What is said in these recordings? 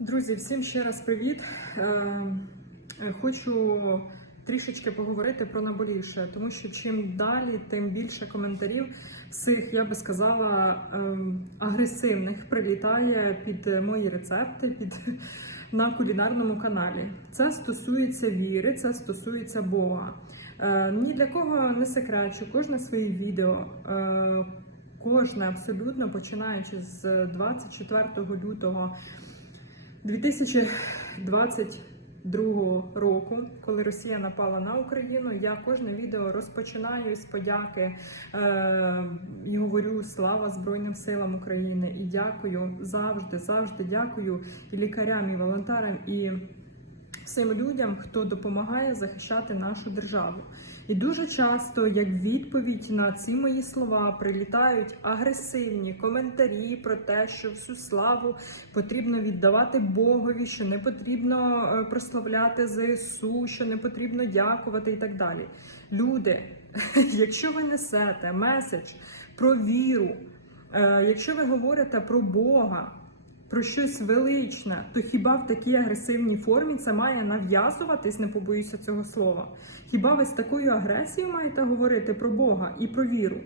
Друзі, всім ще раз привіт. Е, Хочу трішечки поговорити про наболівше, тому що чим далі, тим більше коментарів всіх, я би сказала, ем, агресивних прилітає під мої рецепти, під на кулінарному каналі. Це стосується віри, це стосується Бога. Е, Ні для кого не секрет, що кожне своє відео. е, Кожне абсолютно починаючи з 24 лютого 2022 року, коли Росія напала на Україну, я кожне відео розпочинаю з подяки е, і говорю слава Збройним силам України і дякую завжди, завжди дякую і лікарям, і волонтерам, і всім людям, хто допомагає захищати нашу державу. І дуже часто, як відповідь на ці мої слова, прилітають агресивні коментарі про те, що всю славу потрібно віддавати Богові, що не потрібно е, прославляти ЗСУ, що не потрібно дякувати і так далі. Люди, якщо ви несете меседж про віру, е, якщо ви говорите про Бога, про щось величне, то хіба в такій агресивній формі це має нав'язуватись, не побоюся цього слова? Хіба ви з такою агресією маєте говорити про Бога і про віру?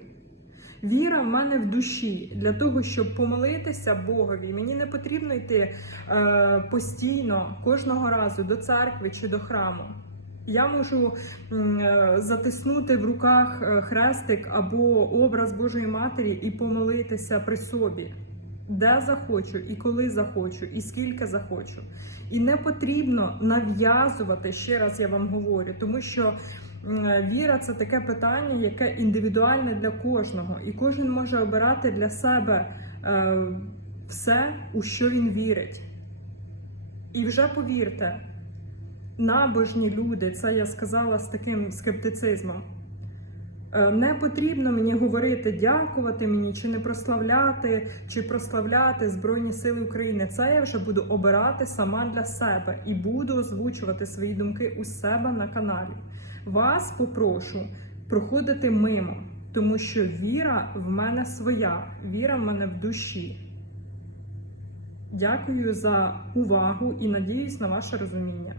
Віра в мене в душі для того, щоб помолитися Богові. Мені не потрібно йти е, постійно кожного разу до церкви чи до храму. Я можу е, затиснути в руках е, хрестик або образ Божої Матері і помолитися при собі, де захочу, і коли захочу, і скільки захочу. І не потрібно нав'язувати, ще раз я вам говорю, тому що віра це таке питання, яке індивідуальне для кожного, і кожен може обирати для себе е, все, у що він вірить. І вже повірте, набожні люди, це я сказала з таким скептицизмом. Е, Не потрібно мені говорити, дякувати мені, чи не прославляти, чи прославляти Збройні Сили України. Це я вже буду обирати сама для себе і буду озвучувати свої думки у себе на каналі. Вас попрошу проходити мимо, тому що віра в мене своя, віра в мене в душі. Дякую за увагу і надіюсь на ваше розуміння.